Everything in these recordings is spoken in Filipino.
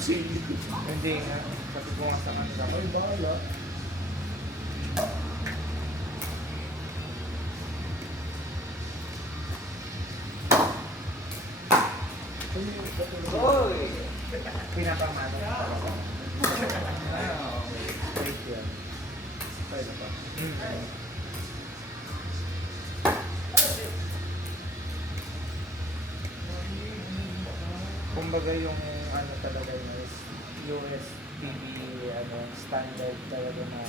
sili. Hindi nga. Sabi ko nga sa kanila. Ay, bahala. Hoy! Pinapamano ko talaga. Wait yun. Pwede pa. Kumbaga yung ano talaga yun is USB standard talaga na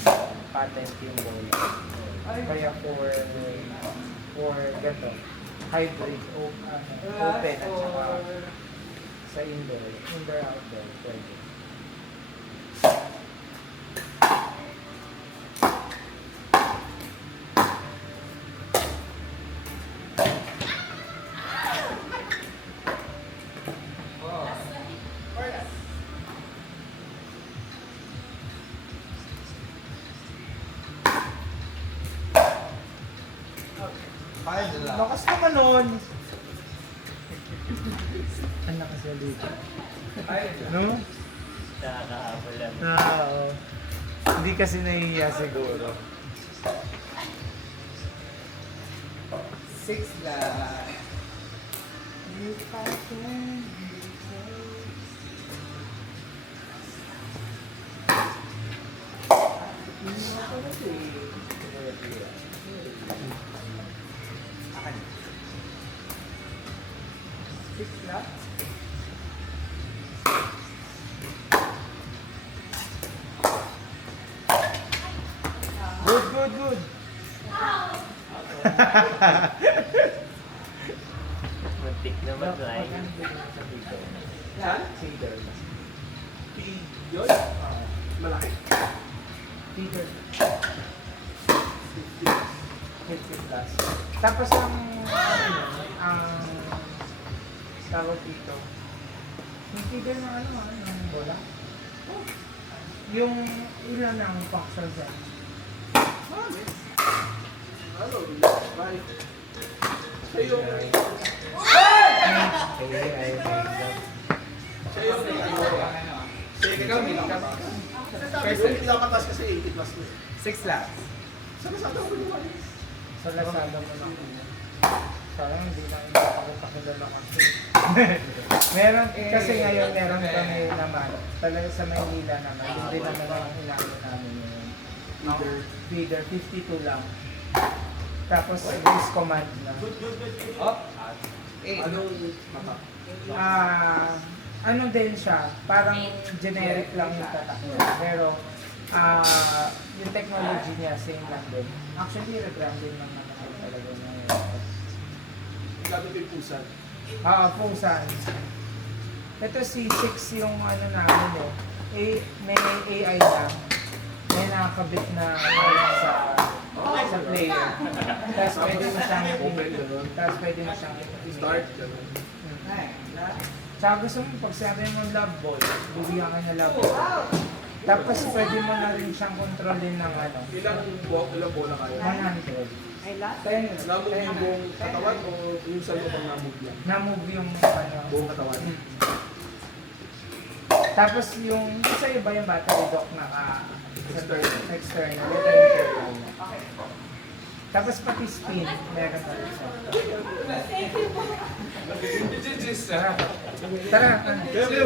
patent yung bola. Kaya for ganito, hybrid open at saka sa indoor outdoor pwede. Lakas naman nun! Ang lakas na dito. No? Nakakahabol lang. Oo. Hindi kasi nahihiya siguro. 6 lang. Good. Muntik naman na eh. Yan? Feeder. Yun? Malaki. Feeder. 50 plus. Tapos ang tawag dito. Yung feeder na ng bola. Yung ilan ang paksal dyan. Ano? Bye. Sa'yo. Sa'yo. Sige kami. Kasi dapat kasi 80 plus mo. 6 lakhs. Saan sa atin mo naman? Sa Lazada mo lang. Parang hindi na ipapakilala kasi. Meron, kasi ngayon meron kami naman. Talaga sa Maynila naman. Hindi naman ang hinalo namin yun. Feeder, 52 lang. Tapos voice command na. Anong mata? Ano din siya, parang generic lang yung tatak niya. Pero yung technology niya same lang din. Actually, rebranding lang naman talaga na yun. Gamit yung pusan. Pusan. Ito si 6 yung ano namin may AI na. May nakakabit na sa player. Tapos pwede mo siyang Start. Ganun. Tsaka gusto mo, pag sabi mo love ball, bibigyan ka na love ball. Tapos pwede mo na rin siyang kontrolin ng Ilang bola kaya? 100. Na-move yung buong katawan o yung sa loob ang na-move lang? Na-move yung Buong katawan. Tapos yung sa iba yung battery dock na external. Ito yung internal niya. Tapos pati spin, meron pa rin siya. Tara. Kaya